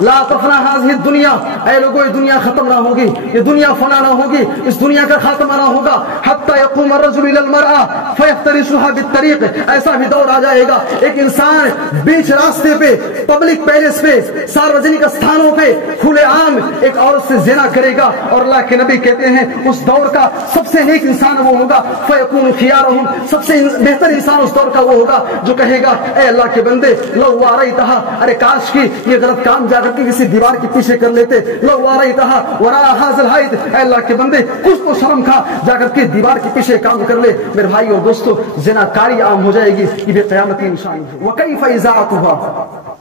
لا تفنا هذه الدنيا، اے لوگوں یہ دنیا ختم نہ ہوگی، یہ دنیا فنا نہ ہوگی، اس دنیا کا خاتمہ نہ ہوگا، حتی یقوم الرجل الى المرأة فیفترشها بالطریق، ایسا بھی دور آ جائے گا ایک انسان بیچ راستے پہ، پبلک پیلس پہ، ساروجنک استھانوں پہ کھلے عام ایک عورت سے زنا کرے گا، اور اللہ کے نبی کہتے ہیں اس دور کا سب سے نیک انسان وہ ہوگا، فیکون خیارہم، سب سے بہتر انسان اس دور کا وہ ہوگا جو کہے گا اے اللہ کے بندے لو واریتہا، ارے کاش کی یہ غلط کام جا کر کے کسی دیوار کے پیچھے کر لیتے، لو واریتہا وراء ھذا الحائط، اے اللہ کے بندے کچھ تو شرم کھا، جا کر کے دیوار کے پیچھے کام کر لے۔ میرے بھائی اور دوستو زناکاری عام ہو جائے گی، یہ بے قیامتی نشانی ہے۔ وکیف اضاعتها،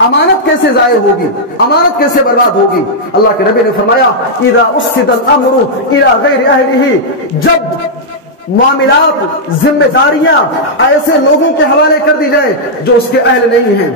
امانت کیسے ضائع ہوگی، امانت کیسے برباد ہوگی؟ اللہ کے نبی نے فرمایا اذا اسد الامر الى غیر اہلہ، جب معاملات ذمہ داریاں ایسے لوگوں کے حوالے کر دی جائے جو اس کے اہل نہیں ہیں۔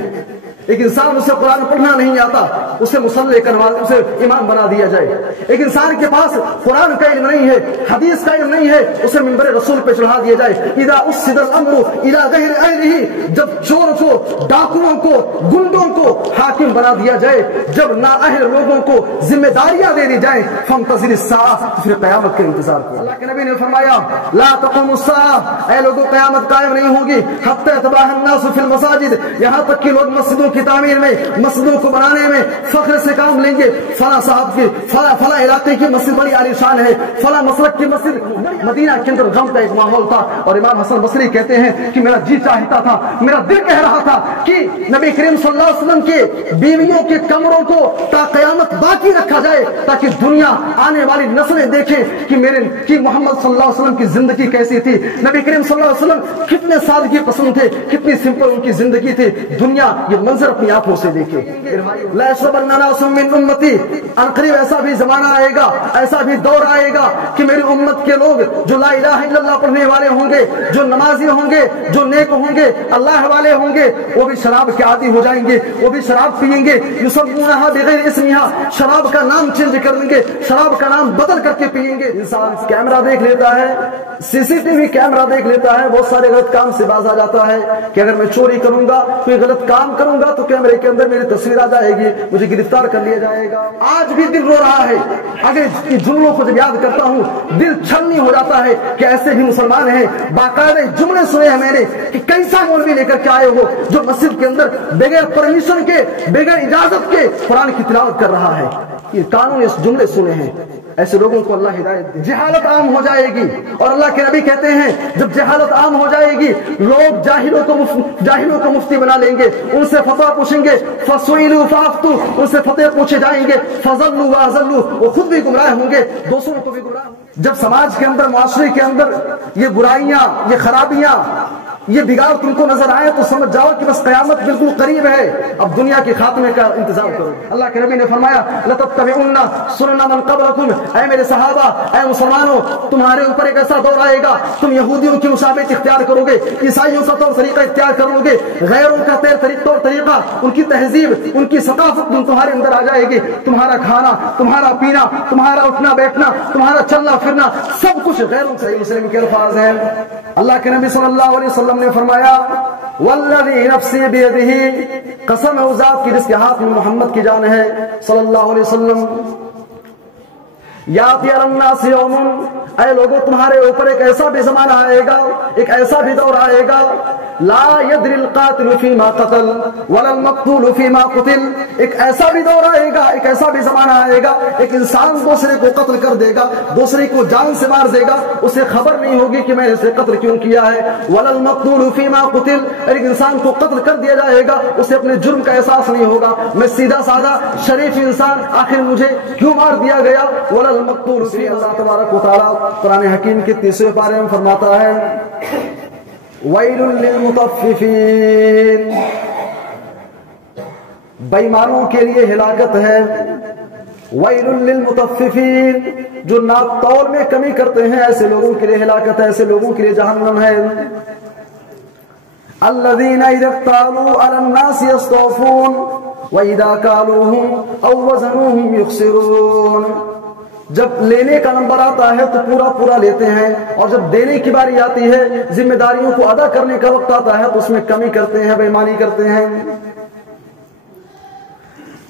ایک انسان اسے قرآن پڑھنا نہیں آتا، اسے مصلی کروا، اسے امام بنا دیا جائے۔ ایک انسان کے پاس قرآن کا علم نہیں ہے، حدیث کا علم نہیں ہے، اسے منبر رسول پہ چڑھا دیا جائے۔ اذا اسد الامر الى غیر اہلہ، جب چور کو، ڈاکوؤں کو، گنڈوں کو حاکم بنا دیا جائے، جب نااہل لوگوں کو ذمہ داریاں دے دی جائیں، فانتظر الساعہ، پھر قیامت کا انتظار کرو۔ اللہ کے نبی نے فرمایا لا تقوم الساعہ، اے لوگوں قیامت قائم نہیں ہوگی حتی یتباہی الناس فی المساجد، یہاں تک کہ لوگ مسجدوں کی تعمیر میں، مسجدوں کو بنانے میں فخر سے کام لیں گے، فلاں صاحب کی فلاں علاقے کی مسجد بڑی عالیشان ہے، فلاں مسلک کی مسجد۔ مدینہ کے اندر غم کا ایک ماحول تھا، اور امام حسن بصری کہتے ہیں کہ میرا جی چاہتا تھا، میرا دل کہہ رہا تھا کہ نبی کریم صلی اللہ علیہ وسلم کے بیویوں کے کمروں کو تا قیامت باقی رکھا جائے، تاکہ دنیا آنے والی نسلیں دیکھیں کہ محمد صلی اللہ علیہ وسلم کی زندگی کیسی تھی، نبی کریم صلی اللہ علیہ وسلم کتنے سادگی پسند تھے، کتنی سمپل ان کی زندگی تھی، دنیا یہ منظر اپنی آنکھوں سے دیکھے۔ لا يشربن ناس من امتی، عنقریب ایسا بھی زمانہ آئے گا، ایسا بھی دور آئے گا کہ میری امت کے لوگ جو لا الہ الا اللہ پڑھنے والے ہوں گے، جو نمازی ہوں گے، جو نیک ہوں گے، اللہ والے ہوں گے، وہ بھی شراب کے عادی ہو جائیں گے، وہ بھی شراب پیئیں گے، یسمونها بغیر اسمها، شراب کا نام چینج کر دیں گے، شراب کا نام بدل کر کے پیئیں گے۔ انسان کیمرہ دیکھ لیتا ہے، سی سی ٹی وی کیمرہ دیکھ لیتا ہے، بہت سارے غلط کام سے باز آ جاتا ہے کہ اگر میں چوری کروں گا، کوئی غلط کام کروں گا تو کیمرے کے اندر میری تصویر آ جائے گی، مجھے گرفتار کر لیا جائے گا۔ آج بھی دل رو رہا ہے، اگر ان جملوں کو جب یاد کرتا ہوں دل چھلنی ہو جاتا ہے کہ ایسے بھی مسلمان ہیں۔ باقاعدہ جملے سنے ہیں میں نے کہ کیسا مولوی لے کر کے آئے ہو جو مسجد کے اندر بغیر پرمیشن کے، بغیر اجازت کے قرآن کی تلاوت کر رہا ہے۔ یہ قانون اس جملے سنے ہیں، ایسے لوگوں کو اللہ ہدایت دے۔ جہالت عام ہو جائے گی، اور اللہ کے نبی کہتے ہیں جب جہالت عام ہو جائے گی لوگ جاہلوں کو مفتی بنا لیں گے، ان سے فتویٰ پوچھیں گے، فَسُئِلُوا فَأَفْتُوا، ان سے فتوے پوچھے جائیں گے، فَضَلُّوا وَأَضَلُّوا، وہ خود بھی گمراہ ہوں گے، دوسروں کو بھی گمراہ ہوں گے۔ جب سماج کے اندر، معاشرے کے اندر یہ برائیاں، یہ خرابیاں، یہ بگاڑ تم کو نظر آئے تو سمجھ جاؤ کہ بس قیامت بالکل قریب ہے، اب دنیا کے خاتمے کا انتظام کرو۔ اللہ کے نبی نے فرمایا لَتَتَّبِعُنَّ سُنَنَ مَنْ قَبْلَكُمْ، اے میرے صحابہ، اے مسلمانوں، تمہارے اوپر ایک ایسا دور آئے گا تم یہودیوں کی مشابہت اختیار کرو گے، عیسائیوں کا طور طریقہ اختیار کرو گے، غیروں کا طور طریقہ، ان کی تہذیب، ان کی ثقافت تمہارے اندر آ جائے گی، تمہارا کھانا، تمہارا پینا، تمہارا اٹھنا بیٹھنا، تمہارا چلنا پھرنا، سب کچھ غیروں سے۔ مسلم کے الفاظ ہیں، اللہ کے نبی صلی اللہ علیہ وسلم نے فرمایا والذی نفسی بیدہ، قسم ہے اس ذات کی جس کے ہاتھ میں محمد کی جان ہے صلی اللہ علیہ وسلم، یاتی علی الناس یوم، اے لوگوں تمہارے اوپر ایک ایسا بھی زمانہ آئے گا، ایک ایسا بھی دور آئے گا، لا یدری القاتل فیما قتل ولا المقتول فیما قتل، ایک ایسا بھی دور آئے گا، ایک ایسا بھی زمانہ آئے گا، ایک انسان دوسرے کو قتل کر دے گا، دوسرے کو جان سے مار دے گا، اسے خبر نہیں ہوگی کہ میں نے اسے قتل کیوں کیا ہے، ولا المقتول فیما قتل، ایک انسان کو قتل کر دیا جائے گا، اسے اپنے جرم کا احساس نہیں ہوگا، میں سیدھا سادہ شریف انسان، آخر مجھے کیوں مار دیا گیا، ولا المقتول فی، اللہ تبارک و تعالیٰ قرآن حکیم کے 30ویں پارے میں فرماتا ہے وَيْلٌ لِّلْمُطَفِّفِينَ، بےایمانوں کے لیے ہلاکت ہے، وَيْلٌ لِّلْمُطَفِّفِينَ، جو ناپ تول میں کمی کرتے ہیں ایسے لوگوں کے لیے ہلاکت ہے، ایسے لوگوں کے لیے جہنم ہے۔ الَّذِينَ إِذَا اكْتَالُوا عَلَى النَّاسِ يَسْتَوْفُونَ وَإِذَا كَالُوهُمْ أَوْ وَزَنُوهُمْ يُخْسِرُونَ، جب لینے کا نمبر آتا ہے تو پورا لیتے ہیں، اور جب دینے کی باری آتی ہے، ذمہ داریوں کو ادا کرنے کا وقت آتا ہے تو اس میں کمی کرتے ہیں، بے ایمانی کرتے ہیں۔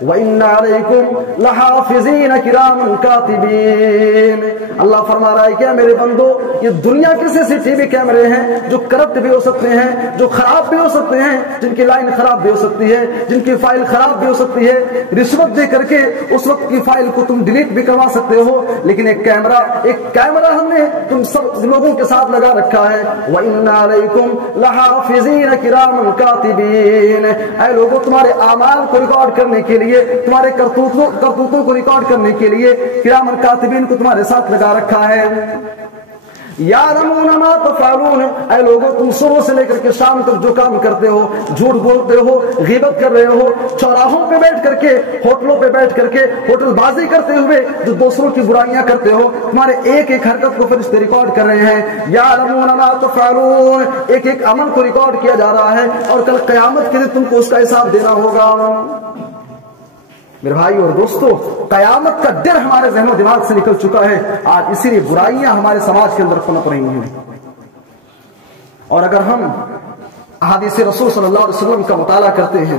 وَإِنَّ عَلَيْكُمْ لَحَافِظِينَ كِرَامًا كَاتِبِينَ۔ اللہ فرما رہا ہے کہ میرے بندو یہ دنیا کے CCTV کیمرے ہیں جو کرپٹ بھی ہو سکتے ہیں، جو خراب بھی ہو سکتے ہیں، جن کی لائن خراب بھی ہو سکتی ہے، جن کی فائل خراب بھی ہو سکتی ہے، رشوت دے کر کے اس وقت کی فائل کو تم ڈیلیٹ بھی کروا سکتے ہو، لیکن ایک کیمرہ ہم نے تم سب لوگوں کے ساتھ لگا رکھا ہے۔ وَإِنَّ عَلَيْكُمْ لَحَافِظِينَ كِرَامًا كَاتِبِينَ۔ اے لوگوں، تمہارے اعمال کو ریکارڈ کرنے کے لیے، تمہارے کرتوتوں کو ریکارڈ کرنے کے لیے کرامن کاتبین کو تمہارے ساتھ لگا رکھا ہے۔ یعلمون ما تفعلون۔ اے لوگوں، تم صبح سے لے کر کے شام تک جو کام کرتے ہو، جھوٹ بولتے ہو، غیبت کر رہے ہو، چوراہوں پہ بیٹھ کر کے، ہوٹلوں پہ بیٹھ کر کے ہوٹل بازی کرتے ہوئے جو دوسروں کی برائیاں کرتے ہو، تمہارے ایک ایک حرکت کو فرشتے ریکارڈ کر رہے ہیں۔ یعلمون ما تفعلون، ایک ایک عمل کو ریکارڈ کیا جا رہا ہے، اور کل قیامت کے دن تم کو اس کا حساب دینا ہوگا۔ میرے بھائی اور دوستو، قیامت کا ڈر ہمارے ذہن و دماغ سے نکل چکا ہے، آج اسی لیے برائیاں ہمارے سماج کے اندر پنپ رہی ہیں۔ اور اگر ہم احادیث رسول صلی اللہ علیہ وسلم کا مطالعہ کرتے ہیں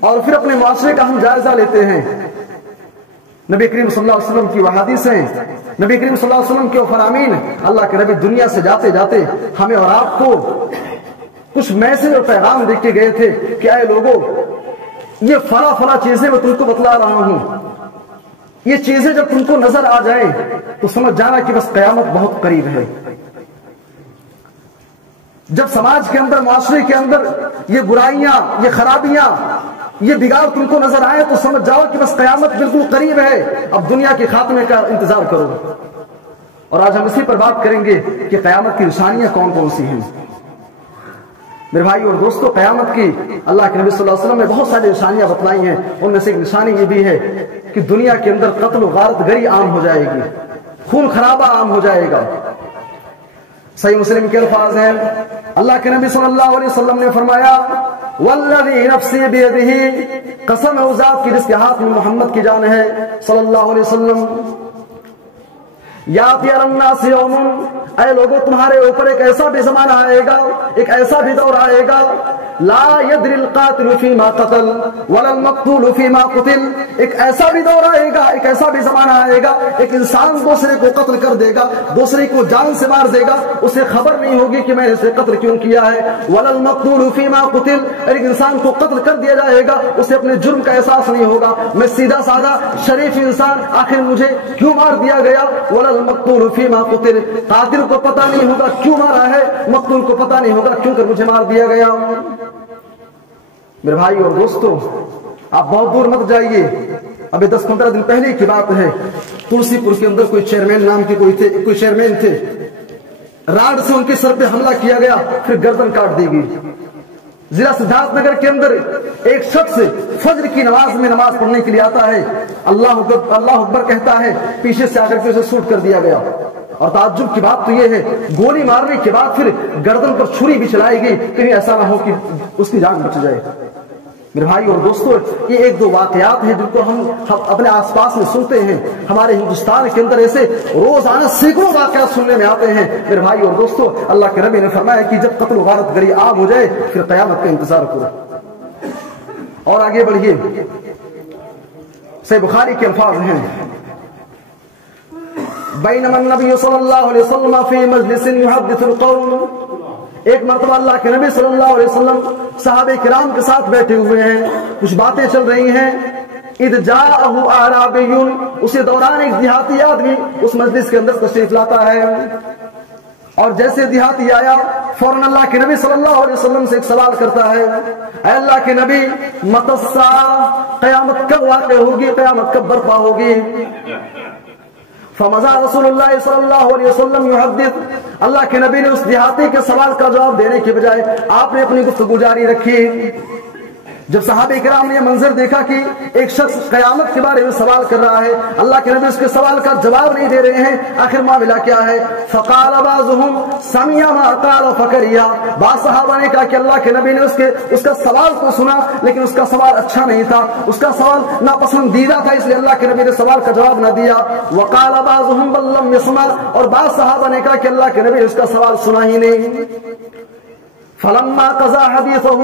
اور پھر اپنے معاشرے کا ہم جائزہ لیتے ہیں، نبی کریم صلی اللہ علیہ وسلم کی حدیثیں، نبی کریم صلی اللہ علیہ وسلم کے فرامین، اللہ کے نبی دنیا سے جاتے جاتے ہمیں اور آپ کو کچھ میسج اور پیغام دے کے گئے تھے کہ اے لوگوں، یہ فلاں چیزیں میں تم کو بتلا رہا ہوں، یہ چیزیں جب تم کو نظر آ جائیں تو سمجھ جانا کہ بس قیامت بہت قریب ہے۔ جب سماج کے اندر، معاشرے کے اندر یہ برائیاں، یہ خرابیاں، یہ بگاڑ تم کو نظر آئے تو سمجھ جاؤ کہ بس قیامت بالکل قریب ہے، اب دنیا کے خاتمے کا انتظار کرو۔ اور آج ہم اسی پر بات کریں گے کہ قیامت کی نشانیاں کون کون سی ہیں۔ میرے بھائی اور دوستو، قیامت کی اللہ کے نبی صلی اللہ علیہ وسلم نے بہت ساری نشانیاں بتلائی ہیں، ان میں سے ایک نشانی یہ بھی ہے کہ دنیا کے اندر قتل و غارت گری عام ہو جائے گی، خون خرابہ عام ہو جائے گا۔ صحیح مسلم کے الفاظ ہیں، اللہ کے نبی صلی اللہ علیہ وسلم نے فرمایا والذی نفسی بیدہ، قسم ہے اس ذات کی جس کے ہاتھ میں محمد کی جان ہے صلی اللہ علیہ وسلم، یاتی علی الناس یوم، اے لوگوں تمہارے اوپر ایک ایسا بھی زمانہ آئے گا، ایک ایسا بھی دور آئے گا، لا یدری القاتل فیما قتل ولا المقتول فیما قتل، ایک ایسا بھی دور آئے گا، ایک ایسا بھی زمانہ آئے گا، ایک انسان دوسرے کو قتل کر دے گا، دوسرے کو جان سے مار دے گا، اسے خبر نہیں ہوگی کہ میں نے اسے قتل کیوں کیا ہے، ولا المقتول فیما قتل، ایک انسان کو قتل کر دیا جائے گا، اسے اپنے جرم کا احساس نہیں ہوگا، میں سیدھا سادہ شریف انسان، آخر مجھے کیوں مار دیا گیا، ولا المقتول فیما قتل، قاتل کو پتہ نہیں ہوگا کیوں مارا ہے، مقتول کو پتہ نہیں ہوگا کیوں کر مجھے مار دیا گیا۔ میرے بھائی اور دوستو، آپ بہت دور مت جائیے، ابھی 10-15 دن پہلے کی بات ہے، تلسی پور کے اندر کوئی چیئرمین نام کے کوئی چیئرمین تھے، راڈ سے ان کے سر پہ حملہ کیا گیا، پھر گردن کاٹ دی گئی۔ ضلع سدھارتھ نگر کے اندر ایک شخص فجر کی نماز میں نماز پڑھنے کے لیے آتا ہے، اللہ اکبر کہتا ہے، پیچھے سے آ کر کے اسے شوٹ کر دیا گیا، اور تعجب کی بات تو یہ ہے گولی مارنے کے بعد پھر گردن پر چھری بھی چلائی گئی، کہیں ایسا نہ ہو کہ اس کی جان بچ جائے۔ میرے بھائی اور دوستو، یہ ایک دو واقعات ہیں جن کو ہم اپنے آس پاس میں سنتے ہیں، ہمارے ہندوستان کے اندر ایسے روزانہ سینکڑوں واقعات سننے میں آتے ہیں۔ میرے بھائی اور دوستو، اللہ کے نبی نے فرمایا کہ جب قتل و غارت گری عام ہو جائے پھر قیامت کا انتظار کرو۔ اور آگے بڑھیے، صحیح بخاری کے الفاظ ہیں، بینما النبی صلی اللہ علیہ وسلم فی مجلس یحدث القوم، ایک مرتبہ اللہ کے نبی صلی اللہ علیہ وسلم صحابہ کرام کے ساتھ بیٹھے ہوئے ہیں، کچھ باتیں چل رہی ہیں، اذ جاءہ اعرابی، اسی دوران ایک دیہاتی آدمی اس مجلس کے اندر تشریف لاتا ہے، اور جیسے دیہاتی آیا فوراً اللہ کے نبی صلی اللہ علیہ وسلم سے ایک سوال کرتا ہے، اے اللہ کے نبی، متی الساعہ، قیامت کب واقع ہوگی، قیامت کب برپا ہوگی؟ فمضى رسول اللہ صلی اللہ علیہ وسلم یحدث، اللہ کے نبی نے اس دیہاتی کے سوال کا جواب دینے کے بجائے آپ نے اپنی گفتگو جاری رکھی۔ جب صحابہ کرام نے یہ منظر دیکھا کہ ایک شخص قیامت کے بارے میں سوال کر رہا ہے، اللہ کے نبی اس کے سوال کا جواب نہیں دے رہے ہیں، آخر معاملہ کیا ہے؟ فقال بعضهم سمع ما قال فكریا، بعض صحابہ نے کہا کہ اللہ کے نبی نے اس کا سوال تو سنا لیکن اس کا سوال اچھا نہیں تھا، اس کا سوال ناپسندیدہ تھا، اس لیے اللہ کے نبی نے سوال کا جواب نہ دیا۔ وقال بعضهم بل لم يسمع، اور بعض صحابہ نے کہا کہ اللہ کے نبی نے اس کا سوال سنا ہی نہیں۔ فلما قضا حدیثہ،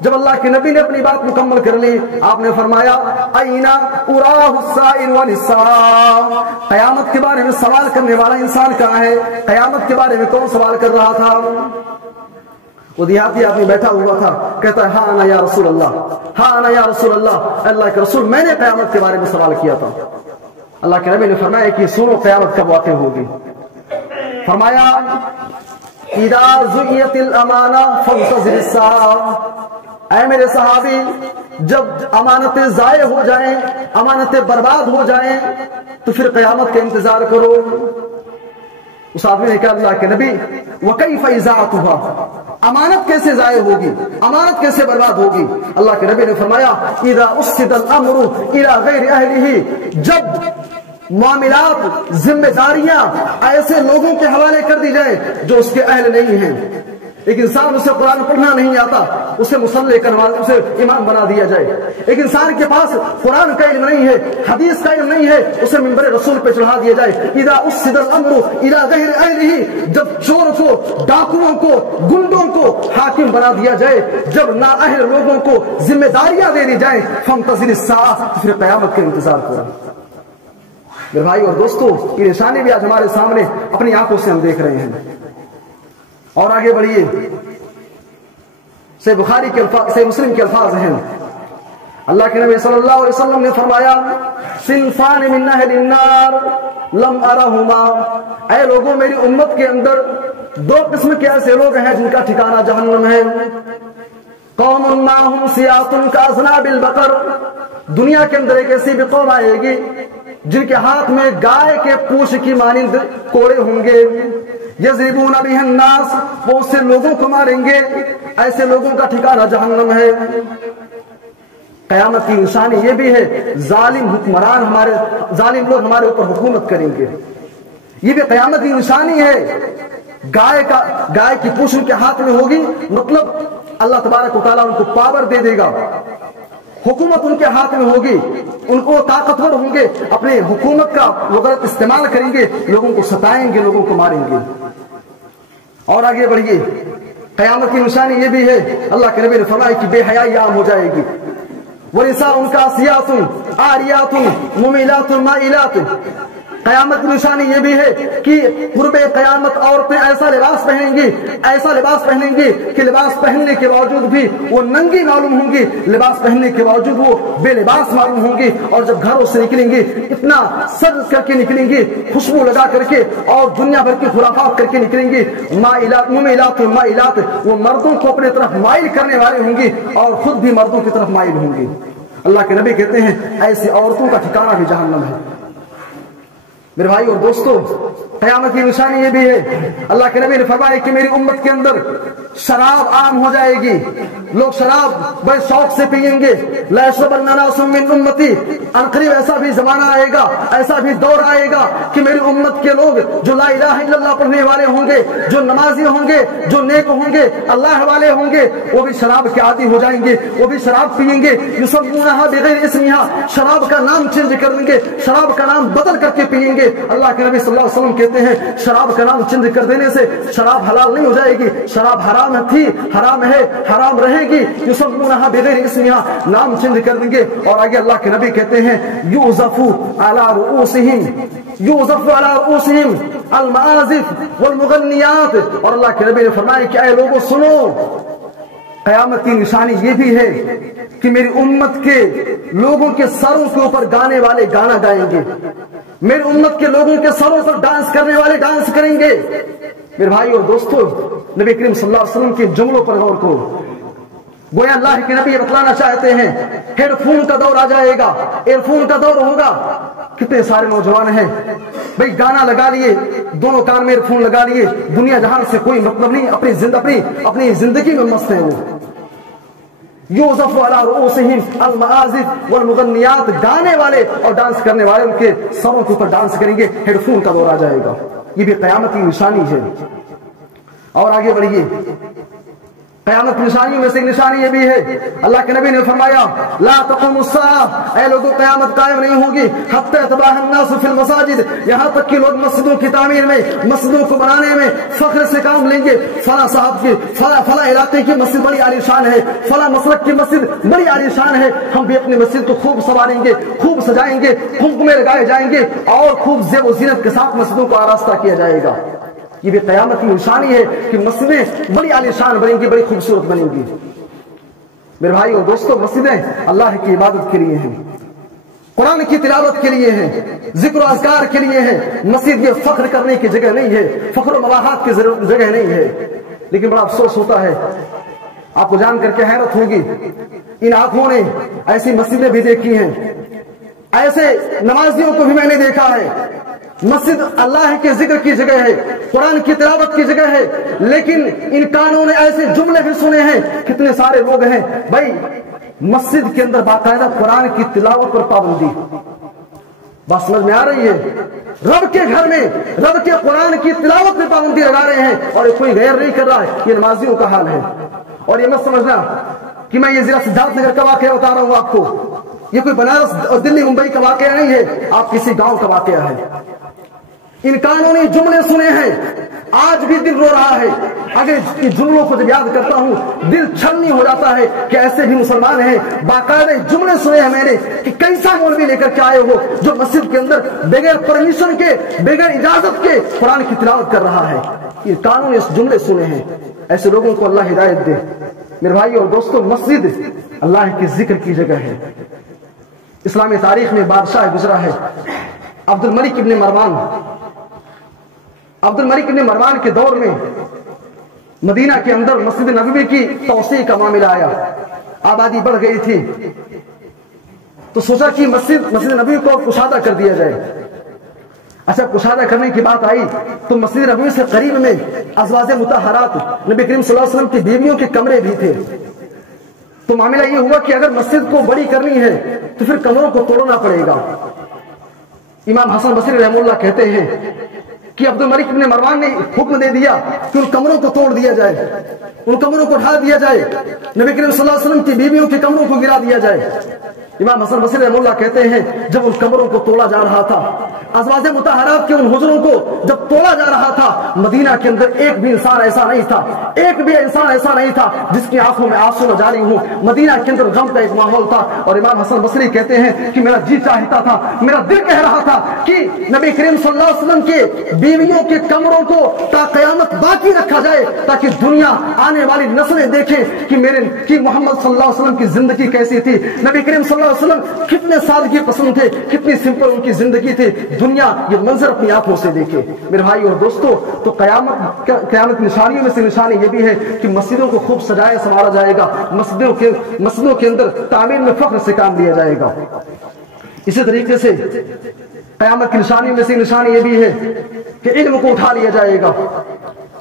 جب اللہ کے نبی نے اپنی بات مکمل کر لی، آپ نے فرمایا اینا اراہ السائل والسائل، قیامت کے بارے میں سوال کرنے والا انسان کہاں ہے؟ قیامت کے بارے میں کون سوال کر رہا تھا؟ وہ دیہاتی آدمی بیٹھا ہوا تھا، کہتا ہے ہاں انا یا رسول اللہ، ہاں انا یا رسول اللہ، اللہ کے رسول میں نے قیامت کے بارے میں سوال کیا تھا۔ اللہ کے نبی نے فرمایا کہ سنو قیامت کب واقع ہوگی۔ فرمایا اذا زئیت الامانہ فانتظر الساعہ، اے میرے صحابی جب امانتیں ضائع ہو جائیں، امانتیں برباد ہو جائیں تو پھر قیامت کا انتظار کرو۔ اس آدمی نے کہا اللہ کے نبی وکیف اضاعتها، امانت کیسے ضائع ہوگی، امانت کیسے برباد ہوگی؟ اللہ کے نبی نے فرمایا اذا اسد الامر الى غیر اہلہ، جب معاملات ذمہ داریاں ایسے لوگوں کے حوالے کر دی جائے جو اس کے اہل نہیں ہیں۔ ایک انسان اسے قرآن پڑھنا نہیں آتا، اسے مصلی کروا، اسے امام بنا دیا جائے۔ ایک انسان کے پاس قرآن کا علم نہیں ہے، حدیث کا علم نہیں ہے، اسے منبر رسول پہ چڑھا دیا جائے۔ اذا اسد الامر الى غیر اہلہ، جب چور کو، ڈاکوؤں کو، گنڈوں کو حاکم بنا دیا جائے، جب نااہل لوگوں کو ذمہ داریاں دے دی جائیں، فانتظر الساعہ، پھر قیامت کا انتظار کرو۔ میرے بھائی اور دوستو، یہ نشانی بھی آج ہمارے سامنے اپنی آنکھوں سے ہم دیکھ رہے ہیں۔ اور آگے بڑھیے، صحیح بخاری کے الفاظ، صحیح مسلم کے الفاظ ہیں، اللہ کے نبی صلی اللہ علیہ وسلم نے فرمایا صنفان من اہل النار لم ارہما، اے لوگوں میری امت کے اندر دو قسم کے ایسے لوگ ہیں جن کا ٹھکانہ جہنم ہے۔ قوم معہم سیاط کاذناب البقر، دنیا کے اندر ایک ایسی بھی قوم آئے گی جن کے ہاتھ میں گائے کے پوچھ کی مانند کوڑے ہوں گے، یضربون بہ الناس، وہ اس سے لوگوں کو ماریں گے، ایسے لوگوں کا ٹھکانہ جہنم ہے۔ قیامت کی نشانی یہ بھی ہے ظالم حکمران ہمارے، ظالم لوگ ہمارے اوپر حکومت کریں گے، یہ بھی قیامت کی نشانی ہے۔ گائے کی پوچھ ان کے ہاتھ میں ہوگی، مطلب اللہ تبارک و تعالیٰ ان کو پاور دے دے گا، حکومت ان کے ہاتھ میں ہوگی، ان کو طاقتور ہوں گے، اپنے حکومت کا وہ غلط استعمال کریں گے، لوگوں کو ستائیں گے، لوگوں کو ماریں گے۔ اور آگے بڑھیے، قیامت کی نشانی یہ بھی ہے، اللہ کے نبی نے فرمایا کہ بے حیائی عام ہو جائے گی۔ وَنِسَاءٌ كَاسِيَاتٌ عَارِيَاتٌ مُمِيلَاتٌ مَائِلَاتٌ، قیامت کی نشانی یہ بھی ہے کہ قرب قیامت عورتیں ایسا لباس پہنیں گی، ایسا لباس پہنیں گی کہ لباس پہننے کے باوجود بھی وہ ننگی معلوم ہوں گی، لباس پہننے کے باوجود وہ بے لباس معلوم ہوں گی، اور جب گھروں سے نکلیں گی اتنا سر کر کے نکلیں گی، خوشبو لگا کر کے اور دنیا بھر کی خرافات کر کے نکلیں گی۔ مائلات ممیلات مائلات، وہ مردوں کو اپنے طرف مائل کرنے والے ہوں گی اور خود بھی مردوں کی طرف مائل ہوں گی۔ اللہ کے نبی کہتے ہیں ایسی عورتوں کا ٹھکانہ بھی جہنم ہے۔ میرے بھائی اور دوستو، قیامت کی نشانی یہ بھی ہے، اللہ کے نبی نے فرمایا کہ میری امت کے اندر شراب عام ہو جائے گی، لوگ شراب بڑے شوق سے پئیں گے۔ لا يشربن ناس من امتی، عنقریب ایسا بھی زمانہ آئے گا، ایسا بھی دور آئے گا کہ میری امت کے لوگ جو لا الہ الا اللہ پڑھنے والے ہوں گے، جو نمازی ہوں گے، جو نیک ہوں گے، اللہ والے ہوں گے، وہ بھی شراب کے عادی ہو جائیں گے، وہ بھی شراب پئیں گے۔ یسمونها بغیر اسمها، شراب کا نام چینج کر دیں گے، شراب کا نام بدل کر کے پئیں گے۔ اللہ کے نبی صلی اللہ علیہ وسلم کہتے ہیں شراب کا نام چینج کر دینے سے شراب حلال نہیں ہو جائے گی، شراب حرام تھی، حرام ہے، حرام رہے گی۔ یسمونها بغیر اسمها، نام چینج کر دیں گے۔ اور آگے اللہ کے نبی کہتے ہیں یوزف علی رؤوسہم، یوزف علی رؤوسہم المعازف والمغنیات، اور اللہ کے نبی نے فرمایا کہ اے لوگوں سنو، قیامت کی نشانی یہ بھی ہے کہ میری امت کے لوگوں کے سروں کے اوپر گانے والے گانا گائیں گے، میری امت کے لوگوں کے سروں پر ڈانس کرنے والے ڈانس کریں گے۔ میرے بھائی اور دوستو، نبی کریم صلی اللہ علیہ وسلم کے جملوں پر غور کرو، گویا اللہ کے نبی بتلانا چاہتے ہیں ہیڈ فون کا دور آ جائے گا، ایئر فون کا دور ہوگا۔ کتنے سارے نوجوان ہیں بھئی گانا لگا لیے، دونوں کان میں ایئر فون لگا لیے، دنیا جہان سے کوئی مطلب نہیں، اپنی زندگی میں مست ہیں وہ۔ یوزف علی رؤوسہم المعازف والمغنیات، گانے والے اور ڈانس کرنے والے ان کے سروں کے اوپر ڈانس کریں گے، ہیڈ فون کا دور آ جائے گا۔ یہ بھی قیامت کی نشانی ہے۔ اور آگے بڑھیے، قیامت کی نشانیوں میں سے ایک نشانی یہ بھی ہے، اللہ کے نبی نے فرمایا لا تقوم الساعہ، اے لوگوں قیامت قائم نہیں ہوگی حتی یتباہی الناس فی المساجد، یہاں تک کہ لوگ مسجدوں کی تعمیر میں، مسجدوں کو بنانے میں فخر سے کام لیں گے، فلاں صاحب کی فلاں علاقے کی مسجد بڑی عالی شان ہے، فلاں مسلک کی مسجد بڑی عالی شان ہے، ہم بھی اپنی مسجد کو خوب سنواریں گے، خوب سجائیں گے، کنکمے لگائے جائیں گے اور خوب زیب و زینت کے ساتھ مسجدوں کو آراستہ کیا جائے گا۔ یہ بھی قیامت کی نشانی ہے کہ مسجدیں بڑی عالی شان بنیں گی، بڑی خوبصورت بنیں گی۔ میرے بھائی اور دوستو، مسجدیں اللہ کی عبادت کے لیے ہیں، قرآن کی تلاوت کے لیے ہیں، ذکر و اذکار کے لیے ہیں۔ مسجد یہ فخر کرنے کی جگہ نہیں ہے، فخر و مباحات کی جگہ نہیں ہے۔ لیکن بڑا افسوس ہوتا ہے، آپ کو جان کر کے حیرت ہوگی، ان آنکھوں نے ایسی مسجدیں بھی دیکھی ہیں، ایسے نمازیوں کو بھی میں نے دیکھا ہے۔ مسجد اللہ کے ذکر کی جگہ ہے، قرآن کی تلاوت کی جگہ ہے، لیکن ان کانوں نے ایسے جملے بھی سنے ہیں، کتنے سارے لوگ ہیں بھائی مسجد کے اندر باقاعدہ قرآن کی تلاوت پر پابندی۔ بات سمجھ میں آ رہی ہے؟ رب کے گھر میں رب کے قرآن کی تلاوت میں پابندی لگا رہے ہیں اور کوئی غیر نہیں کر رہا ہے۔ یہ نمازیوں کا حال ہے۔ اور یہ مت سمجھنا کہ میں یہ ضلع سدھارتھ نگر کا واقعہ بتا رہا ہوں آپ کو، یہ کوئی بنارس اور دلی ممبئی کا واقعہ نہیں ہے، آپ کسی گاؤں کا واقعہ ہے۔ ان کانوں نے جملے سنے ہیں، آج بھی دل رو رہا ہے۔ اگر ان جملوں کو جب یاد کرتا ہوں دل چھلنی ہو جاتا ہے کہ ایسے بھی مسلمان ہیں۔ باقاعدہ جملے سنے ہیں میں نے کہ کیسا مولوی لے کر کے آئے ہو جو مسجد کے اندر بغیر پرمیشن کے، بغیر اجازت کے قرآن کی تلاوت کر رہا ہے۔ یہ کانوں نے اس جملے سنے ہیں۔ ایسے لوگوں کو اللہ ہدایت دے۔ میرے بھائی اور دوستو، مسجد اللہ کے ذکر کی جگہ ہے۔ اسلامی تاریخ میں بادشاہ گزرا ہے عبد الملک ابن مروان۔ عبد الملک ابن مروان کے دور میں مدینہ کے اندر مسجد نبوی کی توسیع کا معاملہ آیا، آبادی بڑھ گئی تھی، تو سوچا کہ مسجد نبوی کو کشادہ کر دیا جائے۔ اچھا، کشادہ کرنے کی بات آئی تو مسجد نبوی سے قریب میں ازواج مطہرات نبی کریم صلی اللہ علیہ وسلم کی بیویوں کے کمرے بھی تھے۔ تو معاملہ یہ ہوا کہ اگر مسجد کو بڑی کرنی ہے تو پھر کمروں کو توڑنا پڑے گا۔ امام حسن بصری رحمہ اللہ کہتے ہیں کہ عبد الملک ابن مروان نے حکم دے دیا کہ ان کمروں کو توڑ دیا جائے، ان کمروں کو اٹھا دیا جائے، نبی کریم صلی اللہ علیہ وسلم کی بیویوں کے کمروں کو گرا دیا جائے۔ امام حسن بصری رحمہ اللہ کہتے ہیں جب ان کمروں کو توڑا جا رہا تھا، ازواج مطہرات کے ان حجروں کو جب توڑا جا رہا تھا، مدینہ کے اندر ایک بھی انسان ایسا نہیں تھا، ایک بھی انسان ایسا نہیں تھا جس کی آنکھوں میں آنسو نہ جاری ہوں۔ مدینہ کے اندر غم کا ایک ماحول تھا۔ اور امام حسن بصری کہتے ہیں کہ میرا جی چاہتا تھا، میرا دل کہہ رہا تھا کہ نبی کریم صلی اللہ علیہ وسلم کے بیویوں کے کمروں کو تا قیامت باقی رکھا جائے تاکہ دنیا آنے والی نسلیں دیکھیں کہ محمد صلی اللہ علیہ وسلم کی زندگی کیسی تھی، نبی کریم صلی اللہ علیہ وسلم کتنے سادگی پسند تھے، کتنی سمپل ان کی زندگی تھی، دنیا یہ منظر اپنی آنکھوں سے دیکھے۔ میرے بھائی اور دوستو، تو قیامت نشانیوں میں سے نشانی یہ بھی ہے کہ مسجدوں کو خوب سجایا سنوارا جائے گا، مسجدوں کے اندر تعمیر میں فخر سے کام لیا جائے گا۔ اسی طریقے سے قیامت کی نشانیوں میں سے نشانی یہ بھی ہے کہ علم کو اٹھا لیا جائے گا۔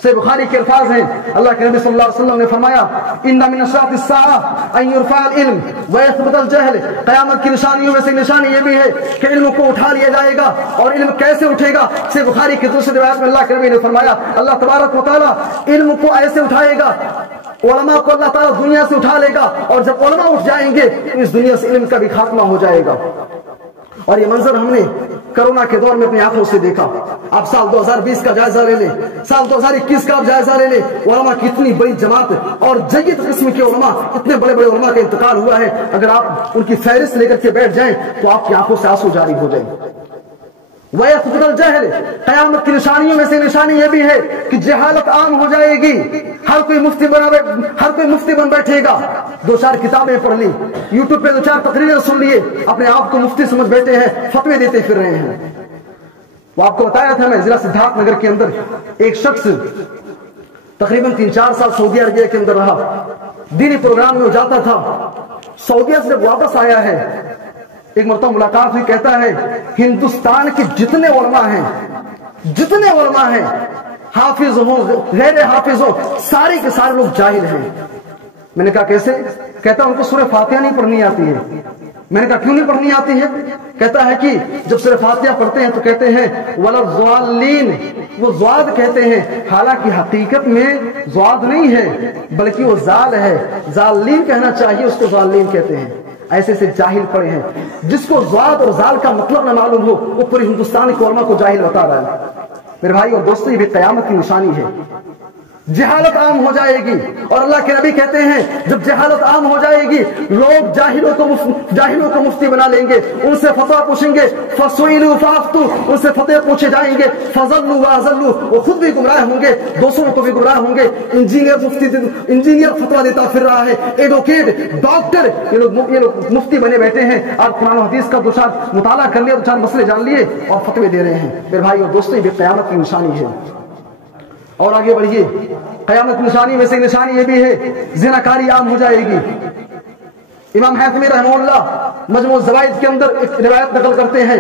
صحیح بخاری کے الفاظ ہیں، اللہ کے نبی صلی اللہ علیہ وسلم نے فرمایا ان من اشراط الساعہ ان يرفع العلم ويثبت الجهل۔ قیامت کی نشانیوں میں سے نشانی یہ بھی ہے کہ علم کو اٹھا لیا جائے گا۔ اور علم کیسے اٹھے گا؟ صحیح بخاری کی دوسری روایت میں اللہ کے نبی نے فرمایا اللہ تبارک و تعالیٰ علم کو ایسے اٹھائے گا، علماء کو اللہ تعالیٰ دنیا سے اٹھا لے گا، اور جب علماء اٹھ جائیں گے تو اس دنیا سے علم کا بھی خاتمہ ہو جائے گا۔ اور یہ منظر ہم نے کرونا کے دور میں اپنی آنکھوں سے دیکھا۔ آپ سال 2020 کا جائزہ لے لیں، سال 2021 کا آپ جائزہ لے لیں، علماء کی اتنی بڑی جماعت اور جید قسم کے علماء، اتنے بڑے بڑے علماء کا انتقال ہوا ہے، اگر آپ ان کی فہرست لے کر کے بیٹھ جائیں تو آپ کی آنکھوں سے آنسو جاری ہو جائیں۔ وَيَثْبُتَ الْجَهْلِ، قیامت کی نشانیوں میں سے نشانی یہ بھی ہے کہ جہالت عام ہو جائے گی، ہر کوئی مفتی بن بیٹھے گا، دو چار کتابیں پڑھ لی، یوٹیوب پہ دو چار تقریریں سن لیے، اپنے آپ کو مفتی سمجھ بیٹھے ہیں، فتوے دیتے پھر رہے ہیں۔ وہ آپ کو بتایا تھا میں، ضلع سدھارتھ نگر کے اندر ایک شخص تقریباً 3-4 سال سعودی عربیہ کے اندر رہا، دینی پروگرام میں وہ جاتا تھا، سعودیہ سے جب واپس آیا ہے ایک مرتبہ ملاقات ہوئی، کہتا ہے ہندوستان کے جتنے علماء ہیں حافظ ہوں غیر حافظ ہوں، سارے کے سارے لوگ جاہل ہیں۔ میں نے کہا کیسے؟ کہتا ان کو سورہ فاتحہ نہیں پڑھنی آتی ہے۔ میں نے کہا کیوں نہیں پڑھنی آتی ہے؟ کہتا ہے کہ جب سورہ فاتحہ پڑھتے ہیں تو کہتے ہیں وَلَا الضَّالِّينَ، وہ زواد کہتے ہیں، حالانکہ حقیقت میں زواد نہیں ہے بلکہ وہ زال ہے، زالین کہنا چاہیے، اس کو زالین کہتے ہیں۔ ایسے سے جاہل پڑے ہیں، جس کو زواد اور زال کا مطلب نہ معلوم ہو وہ پوری ہندوستان کے علماء کو جاہل بتا رہا ہے۔ میرے بھائی اور دوستو، یہ بھی قیامت کی نشانی ہے۔ جہالت عام ہو جائے گی، اور اللہ کے نبی کہتے ہیں جب جہالت عام ہو جائے گی لوگ جاہلوں کو مفتی بنا لیں گے، ان سے فتویٰ پوچھیں گے، فَسُئِلُوا فَأَفْتُوا، ان سے فتوے پوچھے جائیں گے، فَضَلُّوا وَأَضَلُّوا، وہ خود بھی گمراہ ہوں گے، دوسروں کو بھی گمراہ ہوں گے۔ انجینئر فتویٰ دیتا پھر رہا ہے، ایڈوکیٹ، ڈاکٹر، یہ لوگ مفتی بنے بیٹھے ہیں، آپ قرآن و حدیث کا دو چار مطالعہ کر لیا، دو چار مسئلے جان لیے اور فتوے دے رہے ہیں۔ میرے بھائی اور دوستو، یہ بھی قیامت کی نشانی ہے۔ اور آگے بڑھیے، قیامت نشانی میں سے نشانی یہ بھی ہے، زناکاری عام ہو جائے گی۔ امام حاتمی رحمہ اللہ مجموع الزوائد کے اندر ایک روایت نقل کرتے ہیں،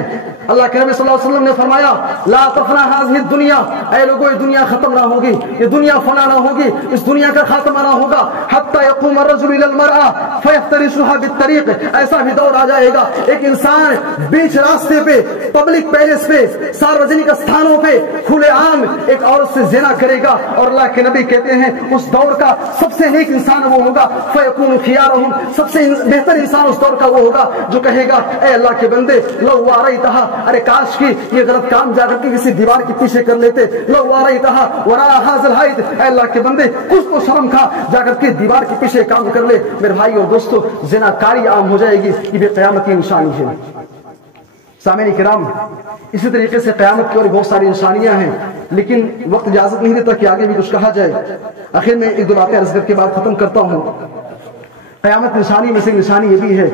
اللہ کے نبی صلی اللہ علیہ وسلم نے فرمایا، لا تفنا هذه الدنيا، اے لوگوں یہ دنیا ختم نہ ہوگی، یہ دنیا فنا نہ ہوگی، اس دنیا کا خاتمہ نہ ہوگا، حتى يقوم الرجل الى المرأة فيفترشها بالطريق، ایسا بھی دور آ جائے گا ایک انسان بیچ راستے پہ، پبلک پیلس پہ، ساروجنک استھانوں پہ کھلے عام ایک عورت سے زنا کرے گا، اور اللہ کے نبی کہتے ہیں اس دور کا سب سے نیک انسان وہ ہوگا، فيكون خيارهم، سب سے بہتر انسان اس دور کا وہ ہوگا جو کہے گا، اے اللہ کے بندے، لو واریتھا، ارے کاش کی یہ غلط کام جا کر کے کسی دیوار کے پیچھے کر لیتے، لو واریتھا وراء هذا الحائط، اے اللہ کے بندے کچھ تو شرم کھا، جا کر کے دیوار کے پیچھے کام کر لے۔ میرے بھائی اور دوستو، زناکاری عام ہو جائے گی، یہ بھی قیامت کی نشانی ہے۔ سامعین کرام، اسی طریقے سے قیامت کی اور بہت ساری نشانیاں ہیں، لیکن وقت اجازت نہیں دیتا کہ آگے بھی کچھ کہا جائے۔ آخر میں ایک دو باتیں عرض کر کے بعد ختم کرتا ہوں۔ قیامت نشانی میں سے نشانی یہ بھی ہے،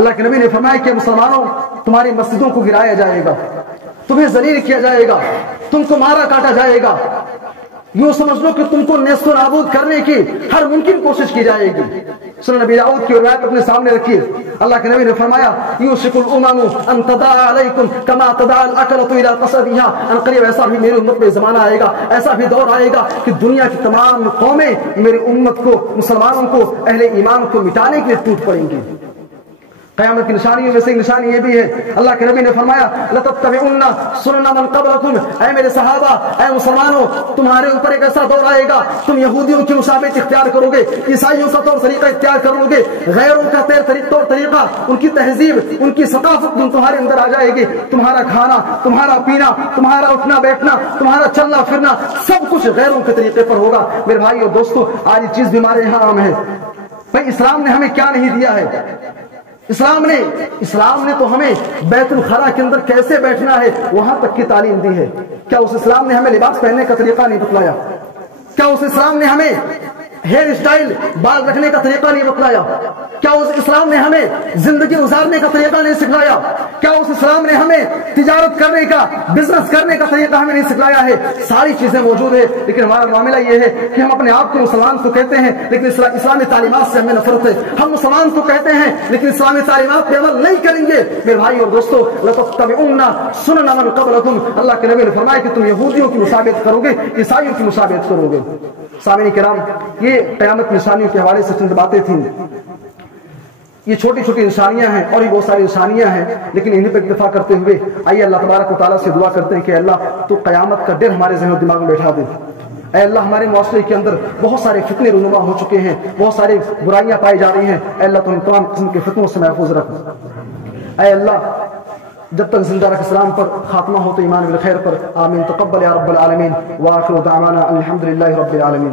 اللہ کے نبی نے فرمایا کہ مسلمانوں تمہاری مسجدوں کو گرایا جائے گا، تمہیں ذلیل کیا جائے گا، تم کو مارا کاٹا جائے گا، یوں سمجھ لو کہ تم کو نیست و نابود کرنے کی ہر ممکن کوشش کی جائے گی۔ سنن نبی داؤد کی روایت اپنے سامنے رکھیے، اللہ کے نبی نے فرمایا، یوشک الامم ان تداعى علیکم کما تداعى الاکلۃ الی قصبها، ان قریب ایسا بھی میری امت میں زمانہ آئے گا، ایسا بھی دور آئے گا کہ دنیا کی تمام قومیں میری امت کو، مسلمانوں کو، اہل ایمان کو مٹانے کے لیے ٹوٹ پڑیں گی۔ قیامت کی نشانیوں میں سے ایک نشانی یہ بھی ہے، اللہ کے نبی نے فرمایا، لَتَتَّبِعُنَّ سُنَنَ مَنْ قَبْلَكُمْ، اے میرے صحابہ، اے مسلمانوں، تمہارے اوپر ایک ایسا دور آئے گا تم یہودیوں کی مشابہت اختیار کرو گے، عیسائیوں کا طور طریقہ اختیار کرو گے، غیروں کا طور طریقہ، ان کی تہذیب، ان کی ثقافت تمہارے اندر آ جائے گی، تمہارا کھانا، تمہارا پینا، تمہارا اٹھنا بیٹھنا، تمہارا چلنا پھرنا سب کچھ غیروں کے طریقے پر ہوگا۔ میرے بھائی اور دوستو، آج یہ چیز بھی ہمارے یہاں عام ہے۔ بھائی اسلام نے ہمیں کیا نہیں دیا ہے؟ اسلام نے تو ہمیں بیت الخلا کے اندر کیسے بیٹھنا ہے وہاں تک کی تعلیم دی ہے۔ کیا اس اسلام نے ہمیں لباس پہننے کا طریقہ نہیں بتلایا؟ کیا اس اسلام نے ہمیں ہیئر اسٹائل، بال رکھنے کا طریقہ نہیں بتلایا؟ کیا اس اسلام نے ہمیں زندگی گزارنے کا طریقہ نہیں سکھلایا؟ کیا اس اسلام نے ہمیں تجارت کرنے کا، بزنس کرنے کا طریقہ ہمیں نہیں سکھلایا ہے؟ ساری چیزیں موجود ہے، لیکن ہمارا معاملہ یہ ہے کہ ہم اپنے آپ کو مسلمان تو کہتے ہیں لیکن اسلامی تعلیمات سے ہمیں نفرت ہے۔ ہم مسلمان تو کہتے ہیں لیکن اسلامی تعلیمات پہ عمل نہیں کریں گے۔ میرے بھائی اور دوستو، لَتَتَّبِعُنَّ سُنَنَ مَنْ قَبْلَكُمْ، اللہ کے نبی نے فرمایا کہ تم یہودیوں کی مشابہت کرو گے، عیسائیوں کی مشابہت کرو گے۔ سامعین کرام، یہ قیامت نشانیوں کے حوالے سے چند باتیں تھیں۔ یہ چھوٹی چھوٹی نشانیاں ہیں اور یہ بہت ساری نشانیاں ہیں، لیکن انہیں پہ اکتفا کرتے ہوئے آئیے اللہ تبارک و تعالیٰ سے دعا کرتے ہیں کہ اللہ تو قیامت کا ڈر ہمارے ذہن و دماغ میں بیٹھا دے۔ اے اللہ، ہمارے معاشرے کے اندر بہت سارے فتنے رونما ہو چکے ہیں، بہت ساری برائیاں پائی جا رہی ہیں، اے اللہ تو ہم تمام قسم کے فتنوں سے محفوظ رکھ۔ اے اللہ، جب تک زندہ رکھ اسلام پر، خاتمہ ہو تو ایمان بالخیر پر۔ آمین، تقبل یا رب العالمین، وآخر دعوانا الحمدللہ رب العالمین۔